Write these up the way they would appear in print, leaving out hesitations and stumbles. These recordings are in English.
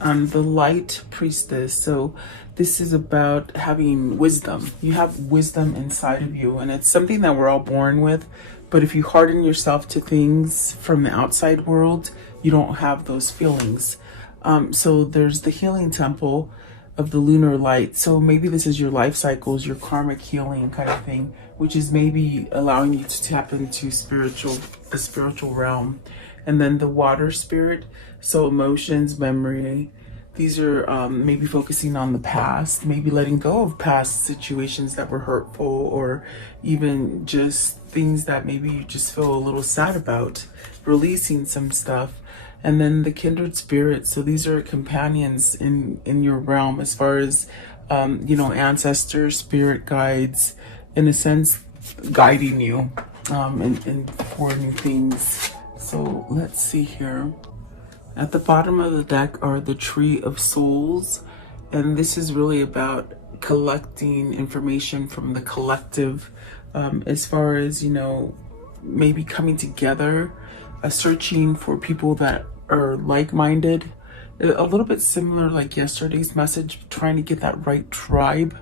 The light priestess. So this is about having wisdom. You have wisdom inside of you, and it's something that we're all born with. But if you harden yourself to things from the outside world, you don't have those feelings. So there's the healing temple of the lunar light. So maybe this is your life cycles, your karmic healing kind of thing, which is maybe allowing you to tap into the spiritual realm. And then the water spirit, so emotions, memory. These are maybe focusing on the past, maybe letting go of past situations that were hurtful, or even just things that maybe you just feel a little sad about, releasing some stuff. And then the kindred spirits. So these are companions in your realm, as far as, ancestors, spirit guides, in a sense, guiding you and for new things. So let's see here. At the bottom of the deck are the Tree of Souls. And this is really about collecting information from the collective, as far as, maybe coming together, searching for people that are like-minded, a little bit similar like yesterday's message, trying to get that right tribe,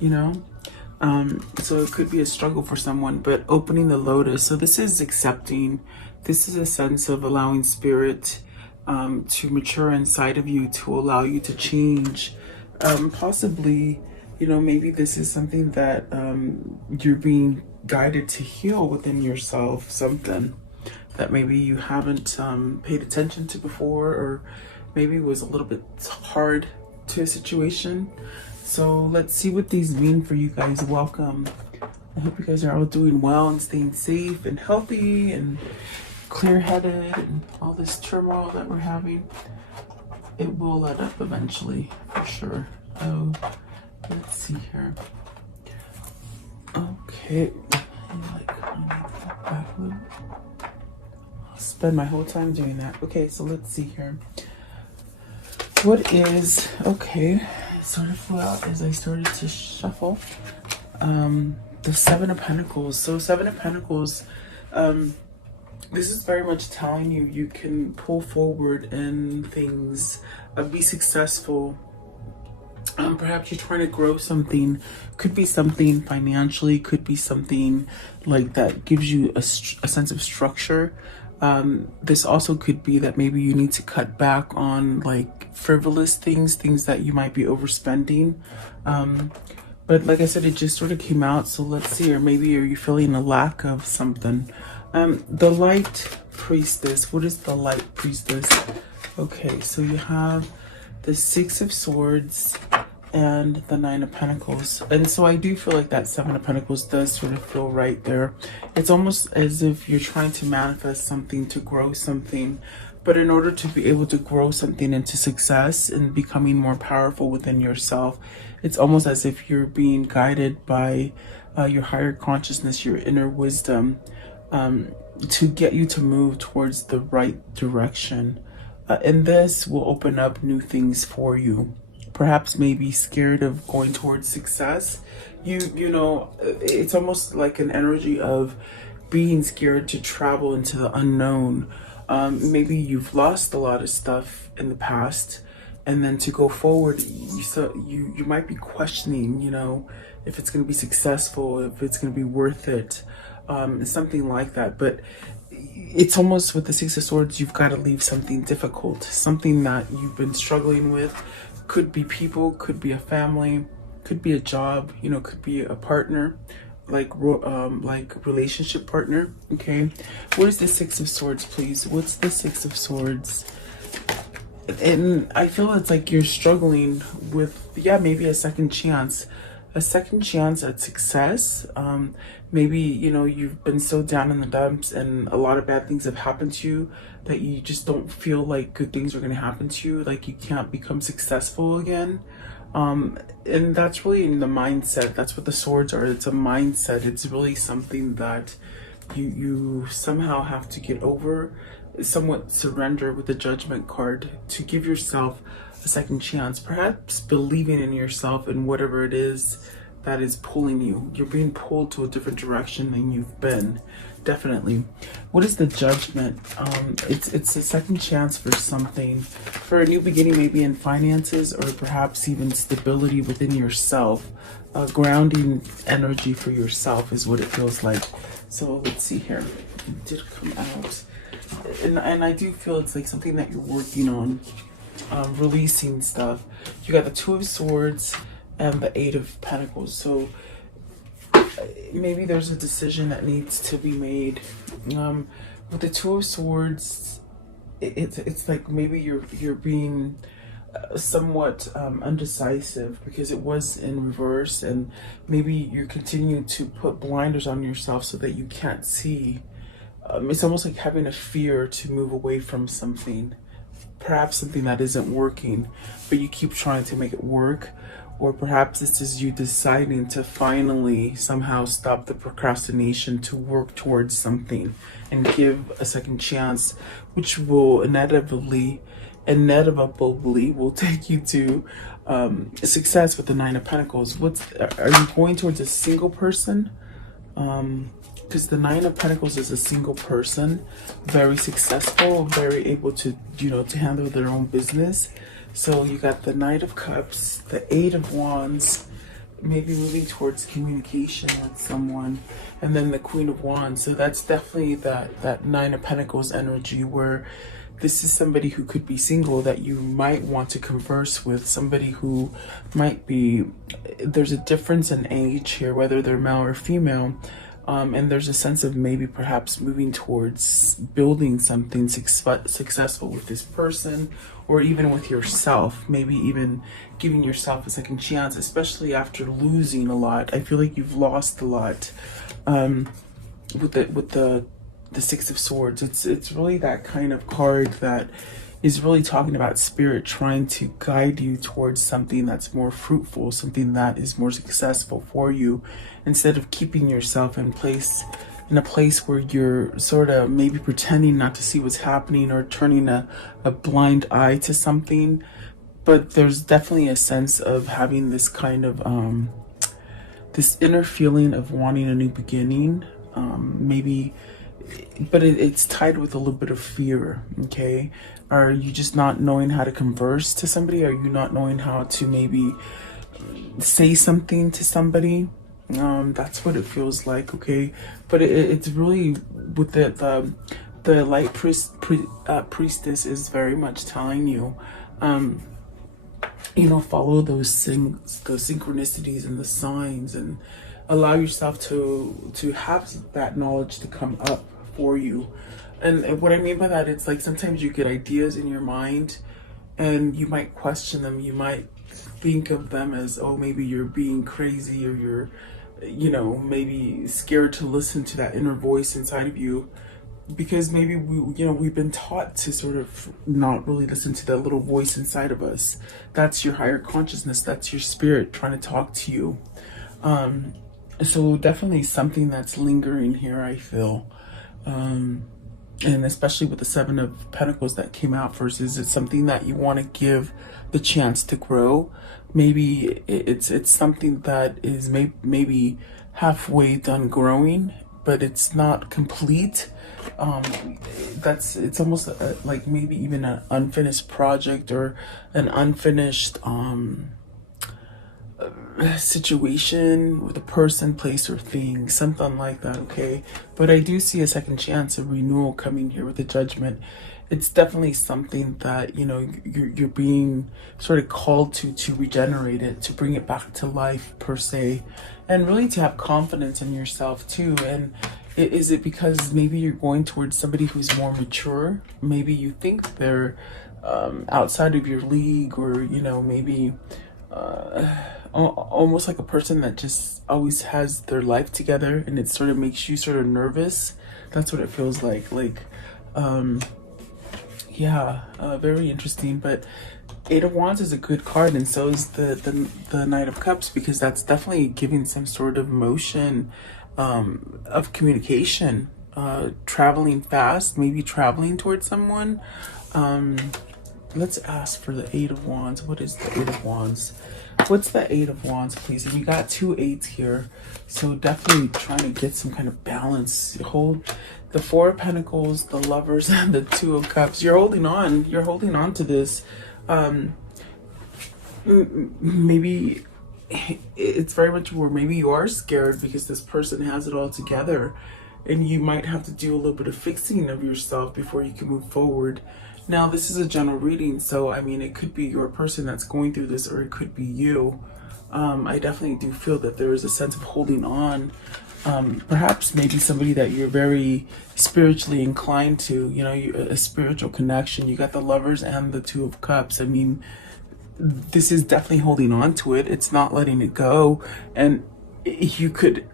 so it could be a struggle for someone. But opening the lotus, so this is accepting. This is a sense of allowing spirit to mature inside of you, to allow you to change. Possibly, maybe this is something that you're being guided to heal within yourself, something that maybe you haven't paid attention to before, or maybe was a little bit hard to a situation. So let's see what these mean for you guys. Welcome. I hope you guys are all doing well and staying safe and healthy and clear-headed, and all this turmoil that we're having. It will let up eventually, for sure. Oh, let's see here. Okay. Back a little. Spend my whole time doing that. Okay, so let's see here. What is, okay, sort of flew out as I started to shuffle. The Seven of Pentacles. So Seven of Pentacles, this is very much telling you you can pull forward in things, be successful. Perhaps you're trying to grow something. Could be something financially, could be something like that gives you a sense of structure. This also could be that maybe you need to cut back on like frivolous things that you might be overspending. But like I said, it just sort of came out. So let's see, or maybe are you feeling a lack of something? The Light Priestess. What is the Light Priestess? Okay, so you have the Six of Swords and the Nine of Pentacles. And so I do feel like that Seven of Pentacles does sort of feel right there. It's almost as if you're trying to manifest something, to grow something. But in order to be able to grow something into success and becoming more powerful within yourself, it's almost as if you're being guided by your higher consciousness, your inner wisdom, to get you to move towards the right direction. And this will open up new things for you. Perhaps maybe scared of going towards success. You know, it's almost like an energy of being scared to travel into the unknown. Maybe you've lost a lot of stuff in the past, and then to go forward, you might be questioning, you know, if it's going to be successful, if it's going to be worth it, something like that. But it's almost with the Six of Swords, you've got to leave something difficult, something that you've been struggling with. Could be people, could be a family, could be a job, you know, could be a partner, like relationship partner. Okay, where's the Six of Swords, please? What's the Six of Swords? And I feel it's like you're struggling with, yeah, maybe a second chance at success. Maybe, you know, you've been so down in the dumps and a lot of bad things have happened to you that you just don't feel like good things are going to happen to you, like you can't become successful again. And that's really in the mindset. That's what the swords are. It's a mindset. It's really something that you somehow have to get over, somewhat surrender with the Judgment card, to give yourself a second chance, perhaps believing in yourself and whatever it is that is pulling you. You're being pulled to a different direction than you've been. Definitely. What is the Judgment? It's a second chance for something, for a new beginning, maybe in finances, or perhaps even stability within yourself. Grounding energy for yourself is what it feels like. So let's see here. It did come out, and I do feel it's like something that you're working on, releasing stuff. You got the Two of Swords and the Eight of Pentacles. So maybe there's a decision that needs to be made. With the Two of Swords, it's like maybe you're being somewhat undecisive because it was in reverse, and maybe you're continuing to put blinders on yourself so that you can't see. It's almost like having a fear to move away from something, perhaps something that isn't working, but you keep trying to make it work. Or perhaps this is you deciding to finally somehow stop the procrastination to work towards something and give a second chance, which will inevitably will take you to success with the Nine of Pentacles. Are you going towards a single person? Because the Nine of Pentacles is a single person, very successful, very able to, to handle their own business. So you got the Knight of Cups, the Eight of Wands, maybe moving towards communication with someone, and then the Queen of Wands. So that's definitely that Nine of Pentacles energy, where this is somebody who could be single that you might want to converse with, somebody who might be, there's a difference in age here, whether they're male or female. And there's a sense of maybe perhaps moving towards building something successful with this person, or even with yourself, maybe even giving yourself a second chance, especially after losing a lot. I feel like you've lost a lot with the Six of Swords. It's really that kind of card that is really talking about spirit trying to guide you towards something that's more fruitful, something that is more successful for you, instead of keeping yourself in a place where you're sort of maybe pretending not to see what's happening, or turning a blind eye to something. But there's definitely a sense of having this kind of this inner feeling of wanting a new beginning, maybe, but it's tied with a little bit of fear. Okay, are you just not knowing how to converse to somebody? Are you not knowing how to maybe say something to somebody? That's what it feels like. Okay, but it's really with the light priestess is very much telling you, follow those synchronicities and the signs, and allow yourself to have that knowledge to come up for you. And what I mean by that, it's like sometimes you get ideas in your mind and you might question them. You might think of them as, oh, maybe you're being crazy, or you're, maybe scared to listen to that inner voice inside of you, because maybe we've been taught to sort of not really listen to that little voice inside of us. That's your higher consciousness. That's your spirit trying to talk to you. So definitely something that's lingering here, I feel. And especially with the Seven of Pentacles that came out first, is it something that you want to give the chance to grow? Maybe it's something that is maybe halfway done growing, but it's not complete. It's almost like maybe even an unfinished project, or an unfinished situation with a person, place, or thing, something like that. Okay, but I do see a second chance, a renewal coming here with the Judgment. It's definitely something that you're being sort of called to regenerate it, to bring it back to life per se, and really to have confidence in yourself too. And is it because maybe you're going towards somebody who's more mature? Maybe you think they're outside of your league, or maybe almost like a person that just always has their life together, and it sort of makes you sort of nervous. That's what it feels like. Very interesting. But Eight of Wands is a good card, and so is the Knight of Cups, because that's definitely giving some sort of motion of communication, traveling fast, maybe traveling towards someone. let's ask for the Eight of Wands. What is the Eight of Wands? What's the Eight of Wands, please? And you got 2 8s here. So definitely trying to get some kind of balance. Hold the Four of Pentacles, the Lovers, and the Two of Cups. You're holding on. You're holding on to this. Maybe it's very much where maybe you are scared because this person has it all together. And you might have to do a little bit of fixing of yourself before you can move forward. Now, this is a general reading, so I mean, it could be your person that's going through this, or it could be you. I definitely do feel that there is a sense of holding on. Perhaps maybe somebody that you're very spiritually inclined to, you know, a spiritual connection. You got the Lovers and the Two of Cups. I mean, this is definitely holding on to it. It's not letting it go. And you could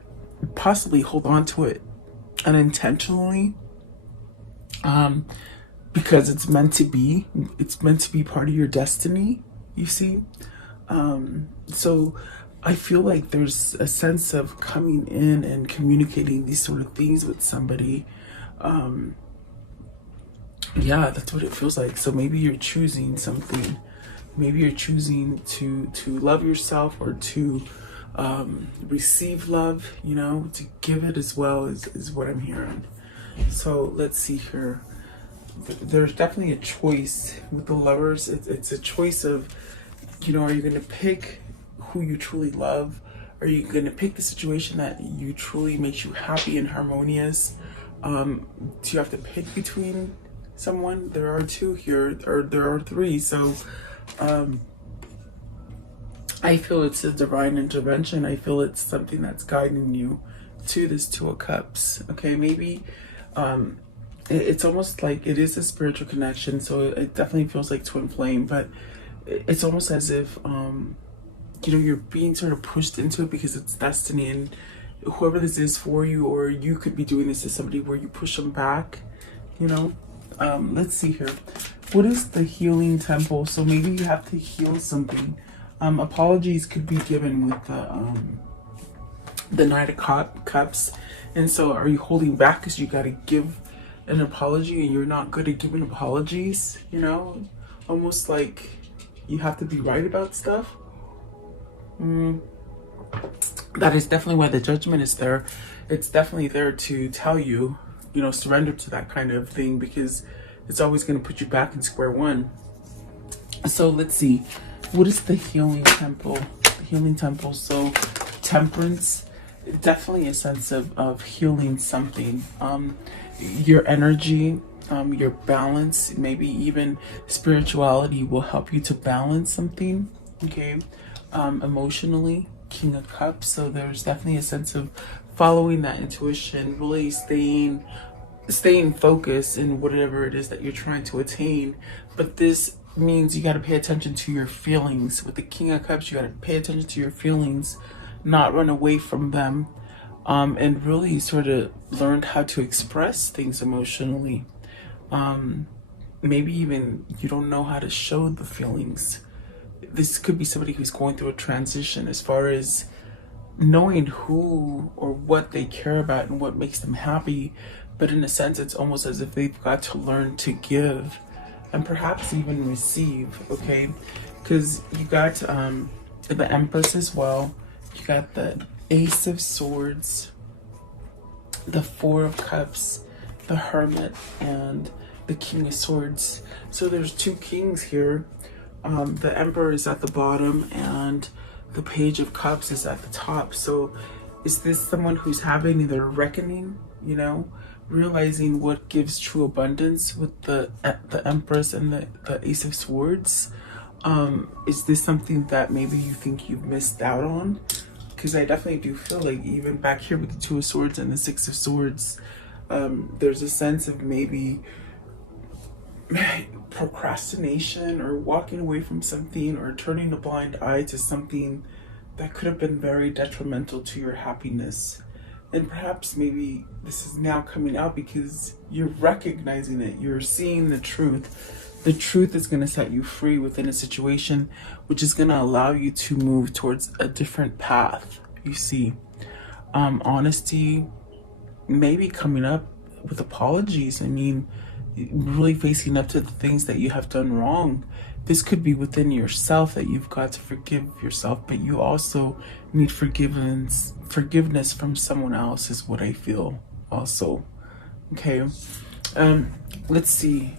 possibly hold on to it unintentionally. Because it's meant to be part of your destiny, you see. So I feel like there's a sense of coming in and communicating these sort of things with somebody. Yeah, that's what it feels like. So maybe you're choosing something. Maybe you're choosing to love yourself, or to receive love, you know, to give it as well, is what I'm hearing. So let's see here. There's definitely a choice with the Lovers. It's a choice of, you know, are you going to pick who you truly love? Are you going to pick the situation that you truly makes you happy and harmonious? Do you have to pick between someone? There are 2 here, or there are 3. So I feel it's a divine intervention. I feel it's something that's guiding you to this Two of Cups. Okay, maybe it's almost like it is a spiritual connection, so it definitely feels like twin flame, but it's almost as if you know, you're being sort of pushed into it because it's destiny, and whoever this is for you, or you could be doing this to somebody where you push them back, you know. Let's see here. What is the healing temple? So maybe you have to heal something. Apologies could be given with the Knight of Cups. And so are you holding back because you got to give an apology and you're not good at giving apologies, you know? Almost like you have to be right about stuff. That is definitely why the Judgment is there. It's definitely there to tell you, you know, surrender to that kind of thing, because it's always going to put you back in square one. So let's see. What is the healing temple? The healing temple. So Temperance, definitely a sense of healing something. Your energy, your balance, maybe even spirituality will help you to balance something. Okay. Emotionally, King of Cups. So there's definitely a sense of following that intuition, really staying focused in whatever it is that you're trying to attain. But this means you got to pay attention to your feelings. With the King of Cups, you got to pay attention to your feelings, not run away from them, and really sort of learn how to express things emotionally. Maybe even you don't know how to show the feelings. This could be somebody who's going through a transition as far as knowing who or what they care about and what makes them happy. But in a sense, it's almost as if they've got to learn to give and perhaps even receive, okay? Because you got the Empress as well. You got the Ace of Swords, the Four of Cups, the Hermit, and the King of Swords. So there's 2 kings here. The Emperor is at the bottom and the Page of Cups is at the top. So is this someone who's having their reckoning, you know, realizing what gives true abundance with the Empress and the Ace of Swords? Is this something that maybe you think you've missed out on? Because I definitely do feel like even back here with the Two of Swords and the Six of Swords, there's a sense of maybe procrastination or walking away from something or turning a blind eye to something that could have been very detrimental to your happiness. And perhaps maybe this is now coming out because you're recognizing it, you're seeing the truth. The truth is going to set you free within a situation, which is going to allow you to move towards a different path. You see, honesty maybe coming up with apologies. I mean, really facing up to the things that you have done wrong. This could be within yourself, that you've got to forgive yourself, but you also need forgiveness from someone else, is what I feel also. Okay. Let's see.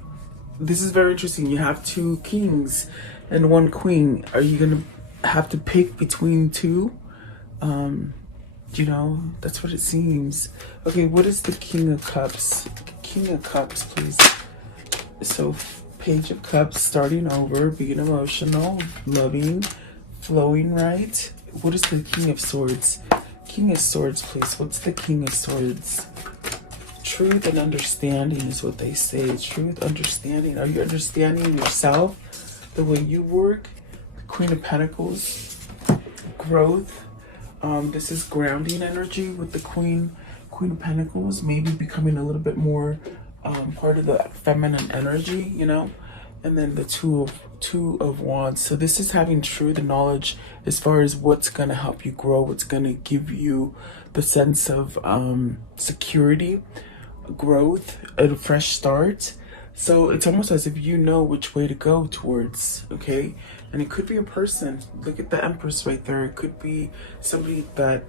This is very interesting. You have 2 kings and 1 queen. Are you gonna have to pick between 2? You know, that's what it seems. Okay, what is the King of Cups? King of Cups, please. So, Page of Cups, starting over, being emotional, loving, flowing, right? What is the King of Swords? King of Swords, please. What's the King of Swords? Truth and understanding is what they say. Truth, understanding. Are you understanding yourself, the way you work? The Queen of Pentacles, growth. This is grounding energy with the Queen of Pentacles. Maybe becoming a little bit more part of the feminine energy, you know. And then the two of Wands. So this is having truth and knowledge as far as what's gonna help you grow, what's gonna give you the sense of security, growth, a fresh start. So it's almost as if you know which way to go towards, okay? And it could be a person. Look at the Empress right there. It could be somebody that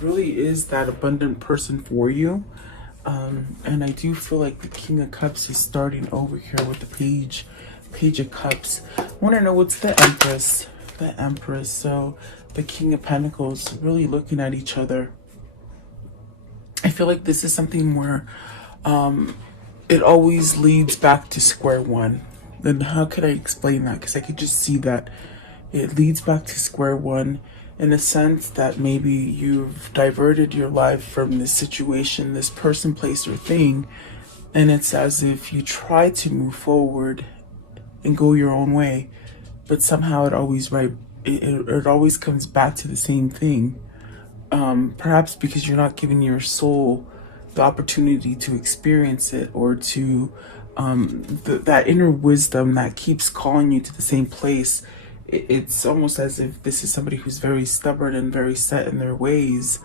really is that abundant person for you. And I do feel like the King of Cups is starting over here with the Page of Cups. I want to know what's the Empress. The Empress. So the King of Pentacles really looking at each other. I feel like this is something where it always leads back to square one. Then how could I explain that? Because I could just see that it leads back to square one in a sense that maybe you've diverted your life from this situation, this person, place, or thing, and it's as if you try to move forward and go your own way, but somehow it always comes back to the same thing. Perhaps because you're not giving your soul the opportunity to experience it, or to that inner wisdom that keeps calling you to the same place. It's almost as if this is somebody who's very stubborn and very set in their ways,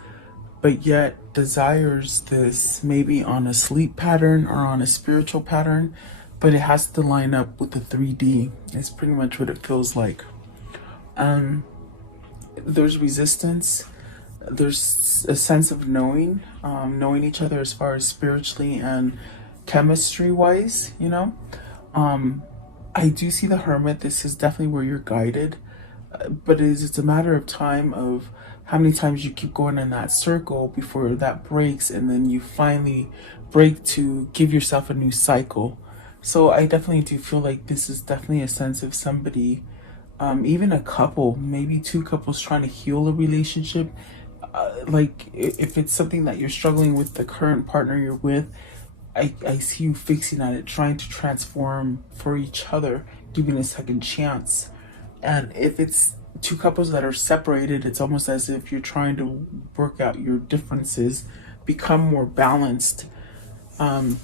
but yet desires this maybe on a sleep pattern or on a spiritual pattern, but it has to line up with the 3D. It's pretty much what it feels like. There's resistance. There's a sense of knowing each other as far as spiritually and chemistry wise, you know. I do see the Hermit. This is definitely where you're guided, but it's a matter of time of how many times you keep going in that circle before that breaks, and then you finally break to give yourself a new cycle. So I definitely do feel like this is definitely a sense of somebody, even a couple, maybe 2 couples trying to heal a relationship. Like if it's something that you're struggling with the current partner you're with, I see you fixing at it, trying to transform for each other, giving a second chance. And if it's 2 couples that are separated, it's almost as if you're trying to work out your differences, become more balanced. But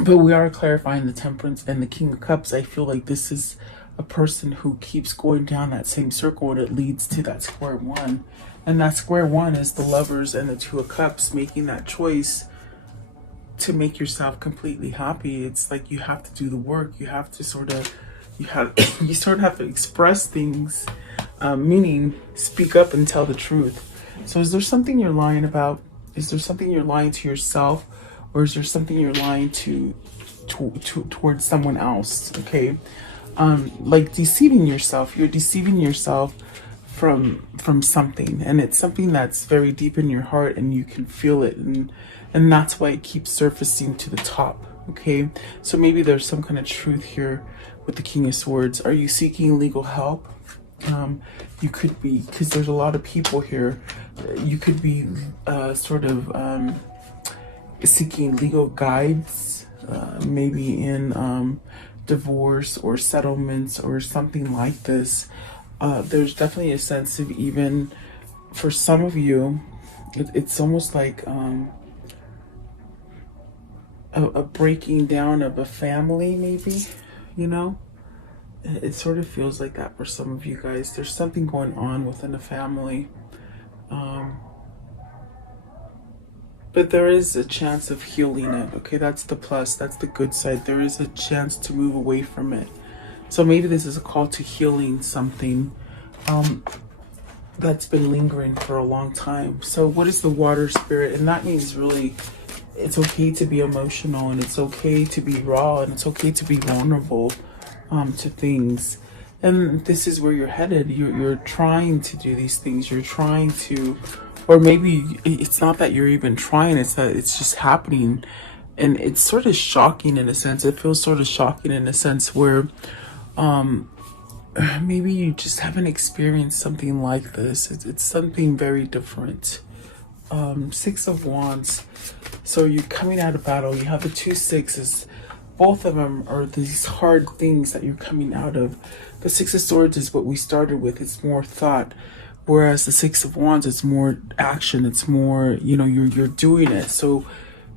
we are clarifying the Temperance and the King of Cups. I feel like this is a person who keeps going down that same circle, and it leads to that square one. And that square one is the Lovers and the 2 of Cups, making that choice to make yourself completely happy. It's like you have to do the work. You have to you sort of have to express things, meaning speak up and tell the truth. So is there something you're lying about? Is there something you're lying to yourself, or is there something you're lying towards someone else? Okay, like deceiving yourself. You're deceiving yourself from something, and it's something that's very deep in your heart, and you can feel it, and that's why it keeps surfacing to the top. Okay, so maybe there's some kind of truth here with the King of Swords. Are you seeking legal help? You could be, because there's a lot of people here. You could be seeking legal guides, maybe in divorce or settlements or something like this. There's definitely a sense of, even for some of you, it's almost like a breaking down of a family, maybe, you know. It sort of feels like that for some of you guys. There's something going on within a family. But there is a chance of healing it. Okay, that's the plus. That's the good side. There is a chance to move away from it. So maybe this is a call to healing something that's been lingering for a long time. So what is the water spirit? And that means really it's okay to be emotional, and it's okay to be raw, and it's okay to be vulnerable to things. And this is where you're headed. You're trying to do these things. You're trying to, or maybe it's not that you're even trying, it's that it's just happening. And it's sort of shocking in a sense. It feels sort of shocking in a sense where maybe you just haven't experienced something like this. It's something very different. Six of Wands. So you're coming out of battle. You have the two sixes. Both of them are these hard things that you're coming out of. The Six of Swords is what we started with. It's more thought. Whereas the Six of Wands, it's more action. It's more, you know, you're doing it. So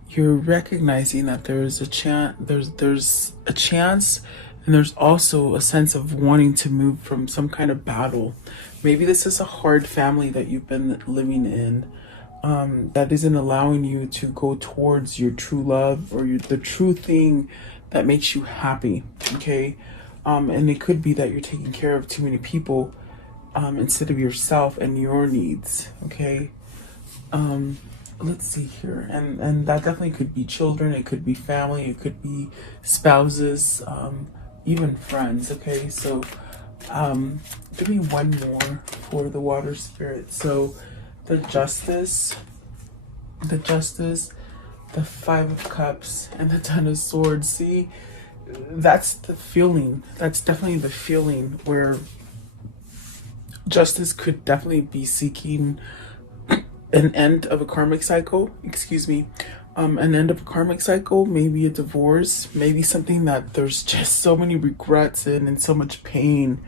you're recognizing that there's a chance, there's a chance, and there's also a sense of wanting to move from some kind of battle. Maybe this is a hard family that you've been living in, that isn't allowing you to go towards your true love or the true thing that makes you happy. Okay. And it could be that you're taking care of too many people instead of yourself and your needs. Okay. Let's see here. And that definitely could be children. It could be family. It could be spouses, even friends. Okay. So give me one more for the water spirit. So the Justice, the Five of Cups, and the Ten of Swords. See, that's the feeling. That's definitely the feeling where Justice could definitely be seeking an end of a karmic cycle. Excuse me. An end of a karmic cycle, maybe a divorce, maybe something that there's just so many regrets in and so much pain.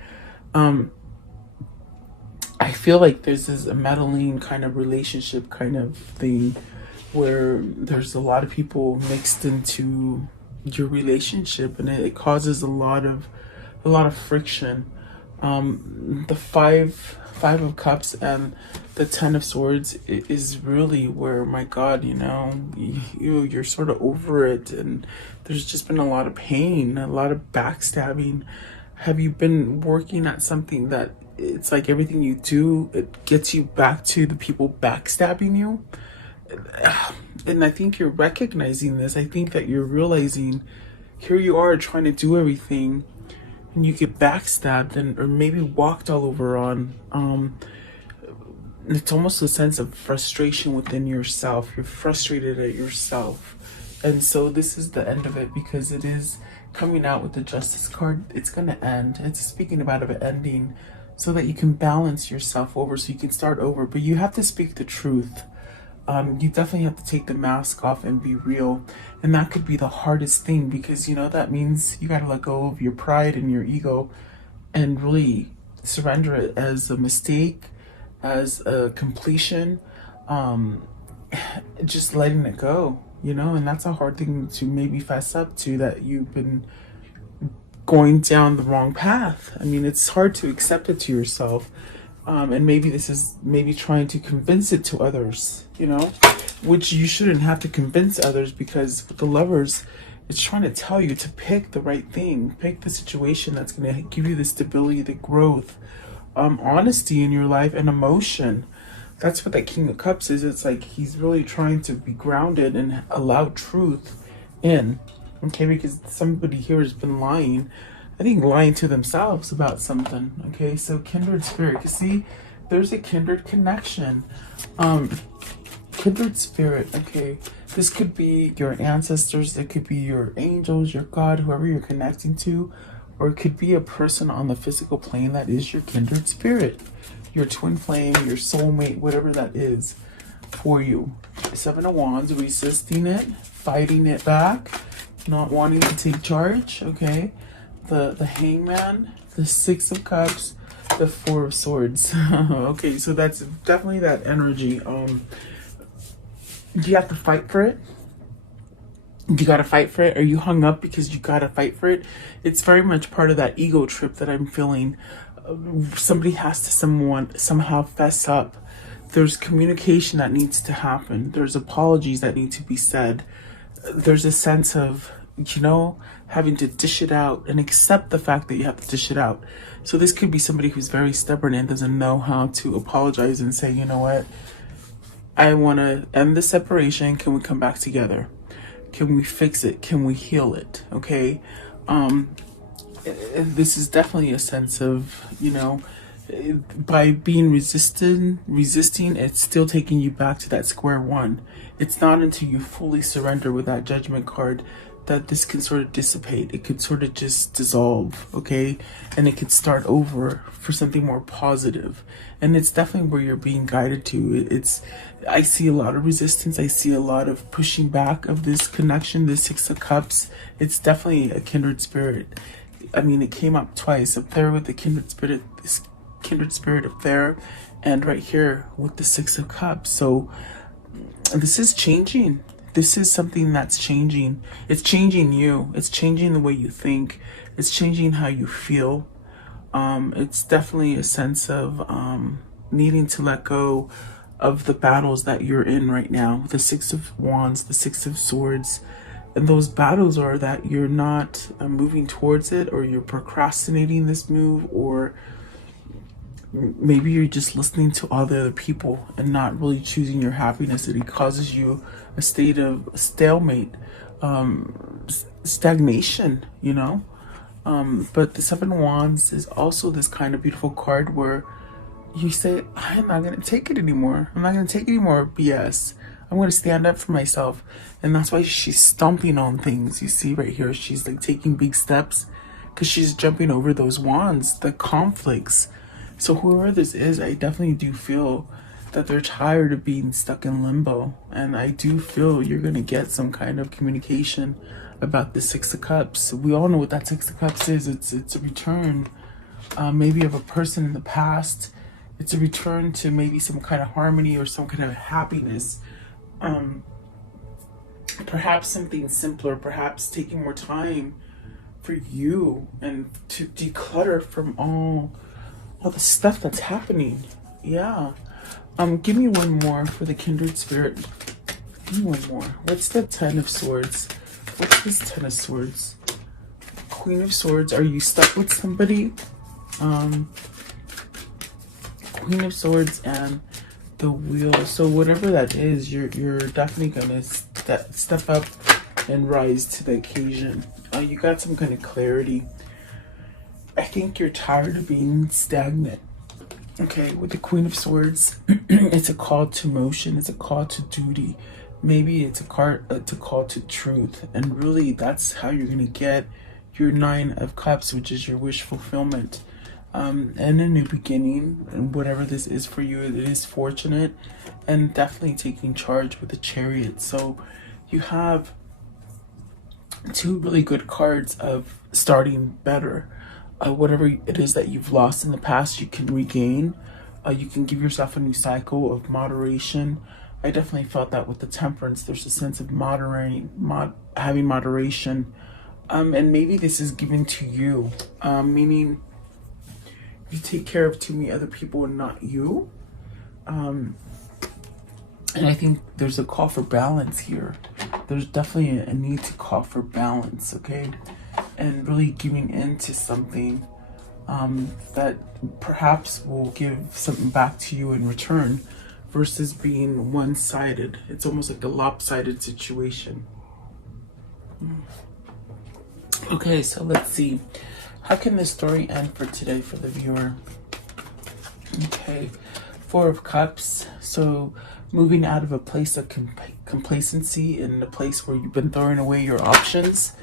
I feel like there's this meddling kind of relationship kind of thing where there's a lot of people mixed into your relationship, and it causes a lot of friction. The five of Cups and the Ten of Swords is really where, my God, you know, you're sort of over it, and there's just been a lot of pain, a lot of backstabbing. Have you been working at something that it's like everything you do, it gets you back to the people backstabbing you? And I think you're recognizing this. I think that you're realizing here you are trying to do everything and you get backstabbed or maybe walked all over on. It's almost a sense of frustration within yourself. You're frustrated at yourself. And so this is the end of it, because it is coming out with the Justice card. It's going to end. It's speaking about an ending so that you can balance yourself over, so you can start over. But you have to speak the truth. You definitely have to take the mask off and be real. And that could be the hardest thing, because, you know, that means you got to let go of your pride and your ego and really surrender it as a mistake, as a completion, just letting it go, you know. And that's a hard thing to maybe fess up to, that you've been going down the wrong path. I mean, it's hard to accept it to yourself. And maybe this is trying to convince it to others, you know, which you shouldn't have to convince others, because with the Lovers, it's trying to tell you to pick the right thing, pick the situation that's going to give you the stability, the growth, honesty in your life, and emotion. That's what that King of Cups is. It's like he's really trying to be grounded and allow truth in, okay, because somebody here has been lying. I think lying to themselves about something. Okay, so kindred spirit. You see, there's a kindred connection. Kindred spirit. Okay, this could be your ancestors. It could be your angels, your God, whoever you're connecting to, or it could be a person on the physical plane that is your kindred spirit, your twin flame, your soulmate, whatever that is for you. Seven of Wands, resisting it, fighting it back, not wanting to take charge. Okay. The Hangman, the Six of Cups, the Four of Swords. Okay, so that's definitely that energy. Do you have to fight for it? You gotta fight for it? Are you hung up because you gotta fight for it? It's very much part of that ego trip that I'm feeling. Somebody has to somehow fess up there's communication that needs to happen. There's apologies that need to be said. There's a sense of, you know, having to dish it out and accept the fact that you have to dish it out. So this could be somebody who's very stubborn and doesn't know how to apologize and say, you know what, I want to end the separation. Can we come back together? Can we fix it? Can we heal it? Okay. This is definitely a sense of, you know, by being resisting, it's still taking you back to that square one. It's not until you fully surrender with that Judgment card that this can sort of dissipate. It could sort of just dissolve, okay? And it could start over for something more positive. And it's definitely where you're being guided to. I see a lot of resistance. I see a lot of pushing back of this connection, this Six of Cups. It's definitely a kindred spirit. I mean, it came up twice, up there with the kindred spirit, this kindred spirit up there, and right here with the Six of Cups. So this is changing. This is something that's changing. It's changing you. It's changing the way you think. It's changing how you feel. It's definitely a sense of needing to let go of the battles that you're in right now. The Six of Wands, the Six of Swords. And those battles are that you're not moving towards it, or you're procrastinating this move, or maybe you're just listening to all the other people and not really choosing your happiness. And it causes you a state of stalemate, stagnation, you know. But the Seven of Wands is also this kind of beautiful card where you say, I'm not going to take it anymore. I'm not going to take any more BS. I'm going to stand up for myself. And that's why she's stomping on things. You see right here, she's like taking big steps because she's jumping over those wands, the conflicts. So whoever this is, I definitely do feel that they're tired of being stuck in limbo. And I do feel you're going to get some kind of communication about the Six of Cups. We all know what that Six of Cups is. It's a return, maybe of a person in the past. It's a return to maybe some kind of harmony or some kind of happiness. Perhaps something simpler, perhaps taking more time for you and to declutter from all the stuff that's happening. Yeah. Give me one more for the kindred spirit. Give me one more. What's the Ten of Swords? What's this Ten of Swords? Queen of Swords. Are you stuck with somebody? Queen of Swords and the Wheel. So whatever that is, you're definitely gonna step up and rise to the occasion. You got some kind of clarity. I think you're tired of being stagnant. Okay, with the Queen of Swords, it's a call to motion. It's a call to duty. Maybe it's a call to truth. And really, that's how you're gonna get your Nine of Cups, which is your wish fulfillment. And a new beginning, and whatever this is for you, it is fortunate, and definitely taking charge with the Chariot. So you have two really good cards of starting better. Whatever it is that you've lost in the past, you can regain. You can give yourself a new cycle of moderation. I definitely felt that with the Temperance. There's a sense of having moderation. And maybe this is given to you, meaning you take care of too many other people and not you. And I think there's a call for balance here. There's definitely a need to call for balance, okay? And really giving into something that perhaps will give something back to you in return versus being one-sided. It's almost like a lopsided situation. Okay, so let's see. How can this story end for today for the viewer? Okay, Four of Cups. So moving out of a place of complacency in a place where you've been throwing away your options.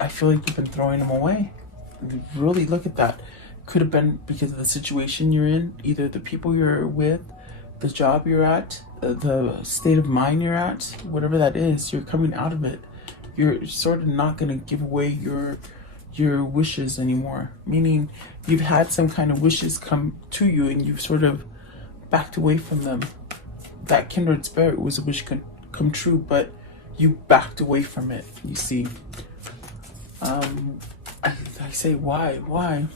I feel like you've been throwing them away. Really look at that. Could have been because of the situation you're in, either the people you're with, the job you're at, the state of mind you're at, whatever that is, you're coming out of it. You're sort of not going to give away your wishes anymore, meaning you've had some kind of wishes come to you and you've sort of backed away from them. That kindred spirit was a wish come true, but you backed away from it, you see. I say why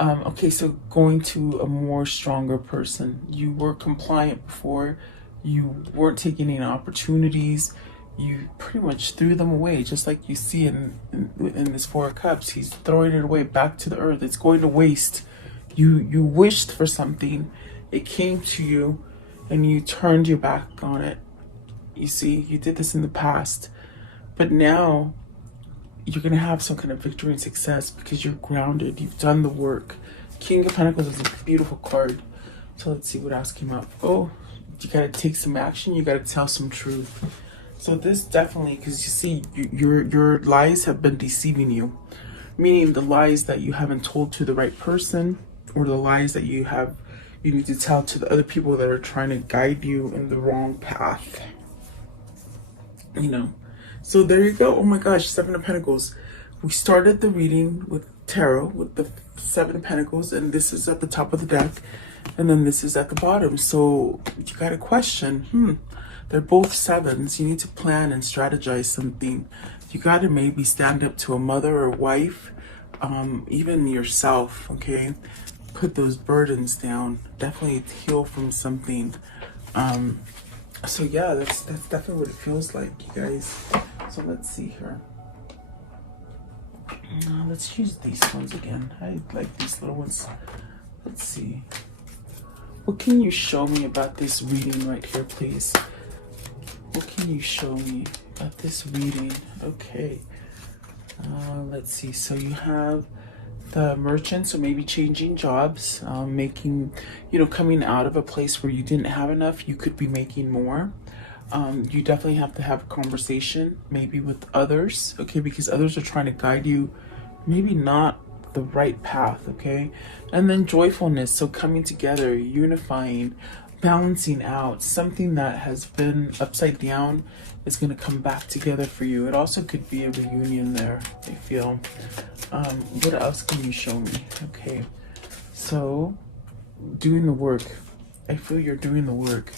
Okay, so going to a more stronger person. You were compliant before. You weren't taking any opportunities. You pretty much threw them away, just like you see in this Four of Cups. He's throwing it away back to the earth. It's going to waste. You wished for something. It came to you, and you turned your back on it. You see, you did this in the past, but now you're going to have some kind of victory and success because you're grounded. You've done the work. King of Pentacles is a beautiful card. So let's see what else came up. Oh, you got to take some action. You got to tell some truth. So this definitely, because you see, your lies have been deceiving you. Meaning the lies that you haven't told to the right person, or the lies that you need to tell to the other people that are trying to guide you in the wrong path. You know. So there you go. Oh my gosh, Seven of Pentacles. We started the reading with tarot with the Seven of Pentacles, and this is at the top of the deck, and then this is at the bottom. So you got a question. They're both sevens. You need to plan and strategize something. You got to maybe stand up to a mother or wife, even yourself. Okay, put those burdens down. Definitely heal from something. So yeah, that's definitely what it feels like, you guys. So let's see here. Let's use these ones again. I like these little ones. Let's see. What can you show me about this reading right here, please? What can you show me about this reading? Okay. Let's see. So you have the merchant, so maybe changing jobs, making, coming out of a place where you didn't have enough, you could be making more. You definitely have to have a conversation, maybe with others, okay, because others are trying to guide you, maybe not the right path, okay. And then joyfulness, so coming together, unifying, balancing out. Something that has been upside down is going to come back together for you. It also could be a reunion there, I feel. What else can you show me? Okay, so doing the work. I feel you're doing the work.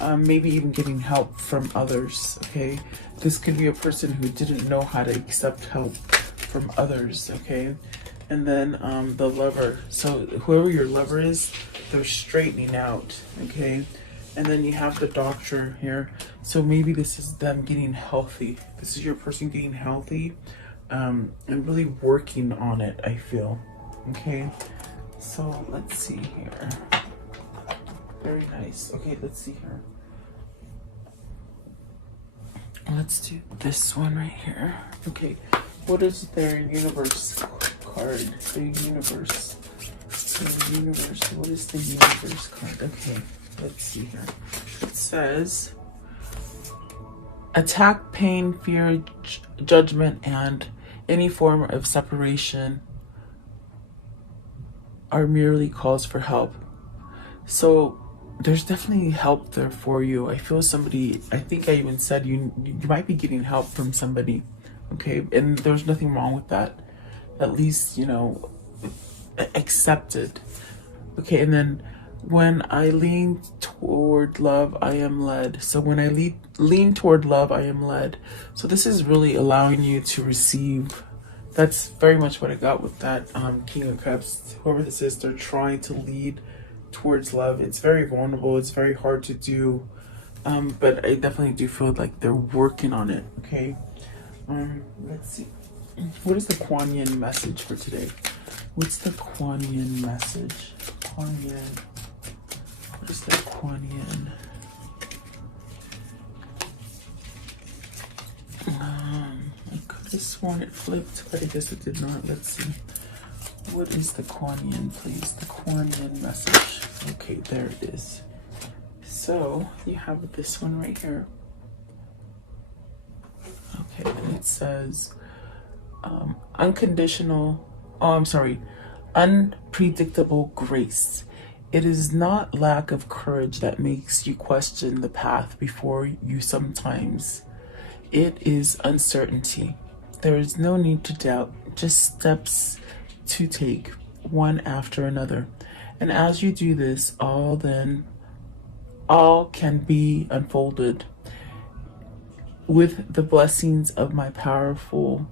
Maybe even getting help from others, okay? This could be a person who didn't know how to accept help from others, okay? And then the lover. So whoever your lover is, they're straightening out, okay? And then you have the doctor here. So maybe this is them getting healthy. This is your person getting healthy, and really working on it, I feel, okay? So let's see here. Very nice. Okay, let's see here. Let's do this one right here. Okay, what is their universe card? The universe. The universe. What is the universe card? Okay, let's see here. It says attack, pain, fear, judgment, and any form of separation are merely calls for help. So there's definitely help there for you. I feel somebody, I think I even said you might be getting help from somebody, okay? And there's nothing wrong with that. At least, accept it. Okay, and then when I lean toward love, I am led. So when I lean toward love, I am led. So this is really allowing you to receive. That's very much what I got with that King of Cups. Whoever this is, they're trying to lead towards love. It's very vulnerable. It's very hard to do. But I definitely do feel like they're working on it, okay? Let's see. What is the Kuan Yin message for today? What's the Kuan Yin message? Kuan Yin. What is the Kuan Yin? I could have sworn it flipped, but I guess it did not. Let's see. What is the Kuan Yin, please? The Kuan Yin message. Okay, there it is. So you have this one right here. Okay, and it says unpredictable grace. It is not lack of courage that makes you question the path before you sometimes. It is uncertainty. There is no need to doubt, just steps to take, one after another. And as you do this, all can be unfolded with the blessings of my powerful,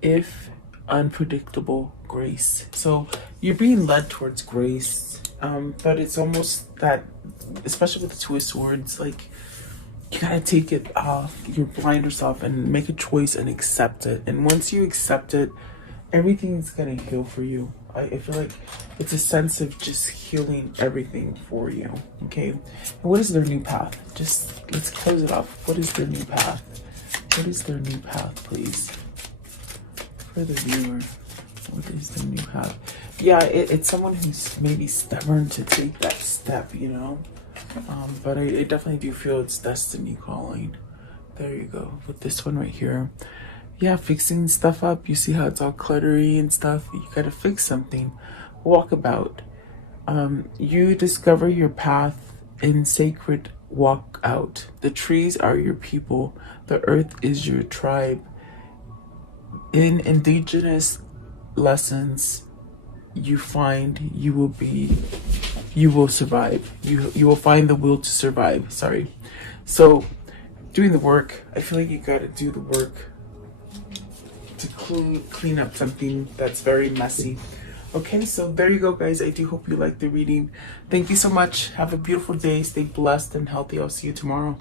if unpredictable, grace. So you're being led towards grace, but it's almost that, especially with the Two of Swords, like you gotta take it off, your blinders off, and make a choice and accept it. And once you accept it, everything's gonna heal for you. I feel like it's a sense of just healing everything for you. Okay, and what is their new path? Just let's close it off. What is their new path? What is their new path, please? For the viewer, what is their new path? Yeah, it's someone who's maybe stubborn to take that step, you know. But I definitely do feel it's destiny calling. There you go. With this one right here. Yeah, fixing stuff up. You see how it's all cluttery and stuff? You gotta fix something. Walkabout. You discover your path in sacred walkout. The trees are your people. The earth is your tribe. In indigenous lessons, you find you will survive. You will find the will to survive. Sorry. So doing the work, I feel like you gotta do the work to clean up something that's very messy. Okay, so there you go, guys. I do hope you liked the reading. Thank you so much. Have a beautiful day. Stay blessed and healthy. I'll see you tomorrow.